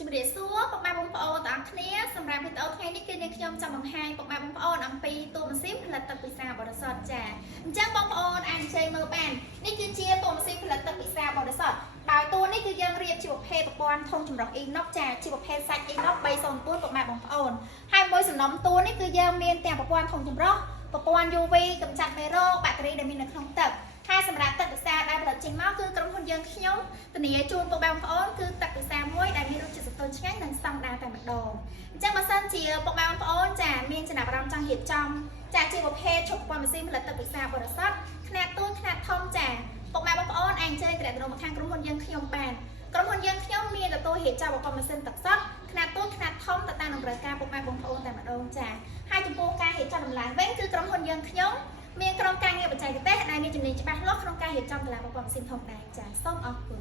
ជំរាបសួរពុកម៉ែបងប្អូនទាំងអស់គ្នាសម្រាប់វីដេអូថ្ងៃនេះគឺនាងខ្ញុំចង់បង្ហាញពុកម៉ែបងប្អូនអំពីតួម៉ាស៊ីនផលិតទឹកពិសាបរិសុទ្ធចាអញ្ចឹងបងប្អូនអាចជ័យមើលបាននេះគឺជាតួម៉ាស៊ីនផលិតទឹកពិសាបរិសុទ្ធដោយតួនេះគឺយើងរៀបជាប្រភេទប្រព័ន្ធធុងចម្រោះ inox ចាជាប្រភេទសាច់ inox 304ពុកម៉ែបងប្អូនហើយមួយសំណុំតួនេះគឺយើងមានទាំងប្រព័ន្ធធុងចម្រោះប្រព័ន្ធ UV កម្ចាត់មេរោគបាក់តេរីដែលមាននៅក្នុងទឹកហើយសម្រាប់ទឹកពិសាដែលផលិតចេញមកគឺក្រុមហ៊ុនយើងខ្ញុំធានាជូនពុកម៉ែបងប្អូនគឺទឹកពិសាមួយដែលមានរសជាតិស្រទន់ឆ្ងាញ់និងស្តង់ដារតែម្ដងអញ្ចឹងបើសិនជាពុកម៉ែបងប្អូនចាមានចំណាប់អារម្មណ៍ចង់រៀបចំចាជាប្រភេទឈុតព័ន្ធម៉ាស៊ីនផលិតទឹកពិសាបរិសុទ្ធខ្នាតតូចខ្នាតធំចាពុកម៉ែបងប្អូនអាចអញ្ជើញទៅមកខាងក្រុមហ៊ុនយើងខ្ញុំបានក្រុមហ៊ុនយើងខ្ញុំមានទទួលរៀបចំឧបករណ៍ម៉ាស៊ីនទឹកសុទ្ធខ្នាតតូចខ្នាតធំទៅតាមតម្រូវការពុកម៉ែបងប្អូនតែម្ដងចាហើយចំពោះការរៀបចំតម្លៃវិញគឺក្រុមហ៊ុនយើងខ្ញុំមានក្រុមការងារបច្ចេកទេសដែលមានជំនាញច្បាស់លាស់ក្នុងការរៀបចំកន្លងប្រព័ន្ធម៉ាស៊ីនធំដែរចាសូមអរគុណ